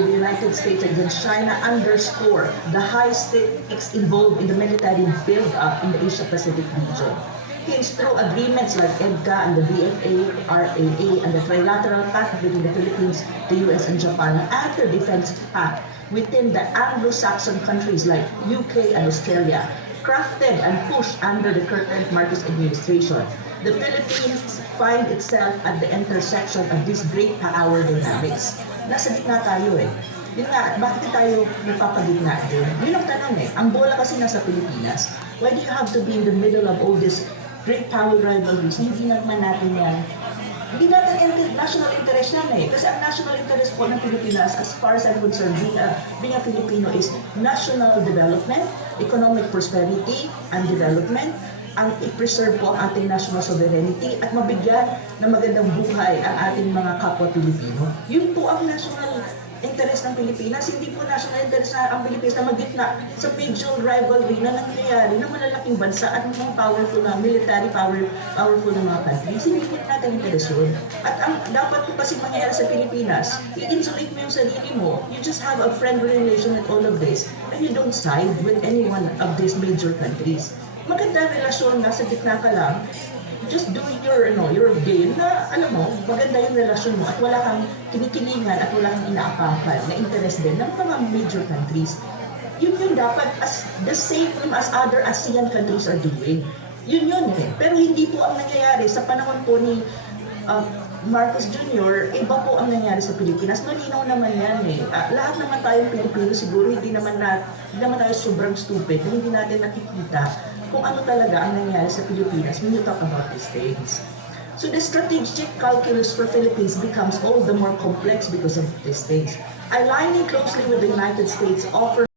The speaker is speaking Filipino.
with the United States against China underscore the high stakes involved in the military build-up in the Asia-Pacific region. Hence, through agreements like EDCA and the BFA, RAA, and the Trilateral Pact between the Philippines, the US, and Japan, an anti-defense pact within the Anglo-Saxon countries like UK and Australia, crafted and pushed under the current Marcos administration. The Philippines find itself at the intersection of these great power dynamics. Nasa gitna tayo eh. Yun nga, bakit tayo napapagitna din? Yun ang tanong eh. Ang bola kasi nasa Pilipinas. Why do you have to be in the middle of all this great power rivalries? Hindi naman natin yan. Hindi natin national interest yan eh. Kasi ang national interest po ng Pilipinas, as far as I'm concerned, being a Filipino is national development, economic prosperity and development, ang i-preserve po ang ating national sovereignty at mabigyan ng magandang buhay ang ating mga kapwa Pilipino. Yun po ang national interest ng Pilipinas. Hindi po national interest na ang Pilipinas na magitna sa major rivalry na nangyayari ng malalaking bansa at mga powerful na military powerful na mga countries. Hindi po natin interest yun. At ang dapat po kasi mangyayari sa Pilipinas, i-insulate mo yung sarili mo. You just have a friendly relation with all of this and you don't side with any one of these major countries. Maganda relasyon, nasa gitna ka lang, just do your game na, alam mo, maganda yung relasyon mo at wala kang kinikilingan at wala kang inaapakan na interest din ng mga major countries. Yun dapat as the same as other ASEAN countries are doing. Yun eh. Pero hindi po ang nangyayari sa panahon po ni Marcos Jr., iba po ang nangyari sa Pilipinas. Malinaw naman yan eh. Lahat naman tayong Pilipino siguro hindi naman tayo sobrang stupid na hindi natin nakikita kung ano talaga ang nangyari sa Pilipinas when you talk about these things. So the strategic calculus for Philippines becomes all the more complex because of these things. Aligning closely with the United States offers